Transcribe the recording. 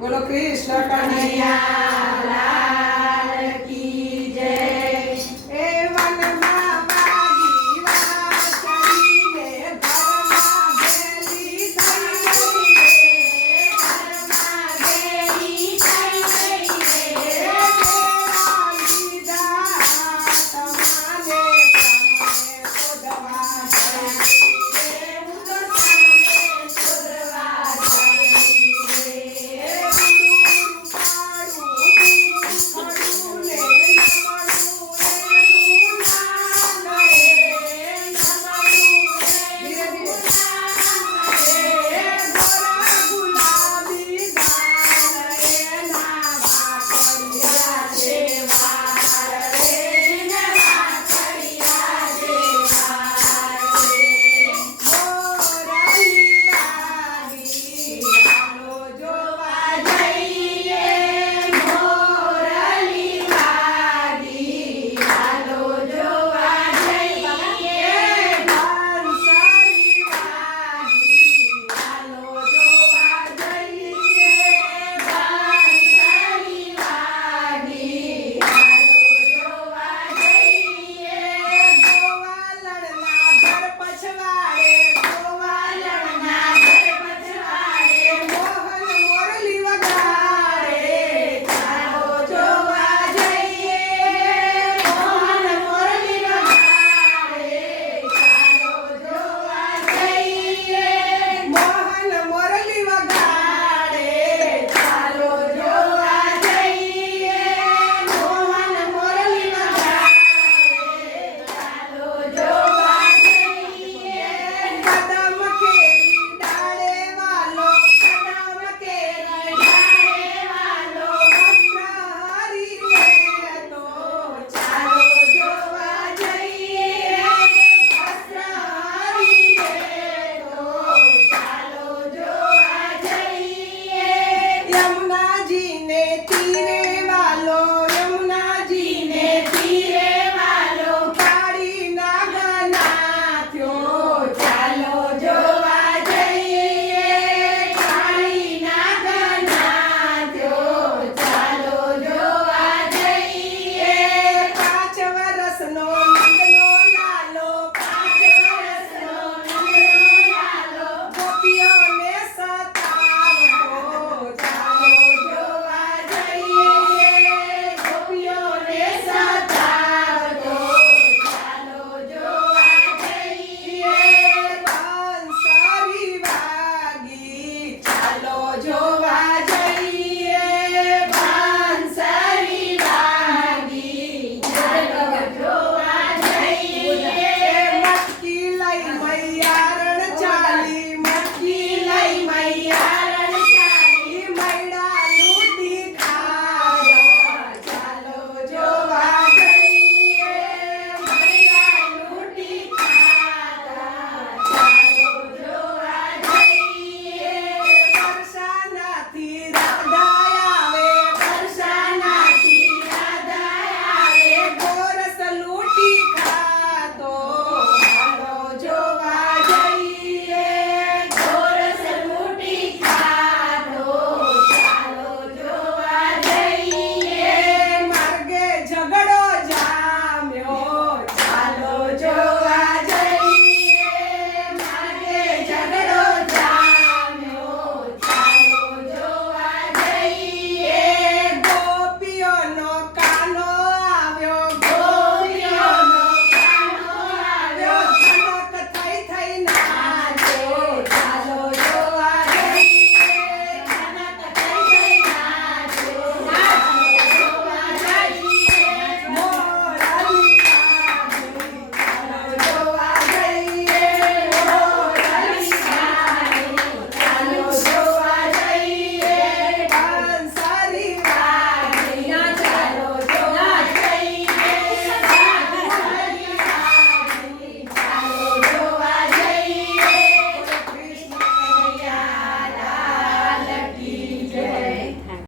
બોલો કૃષ્ણ કનૈયા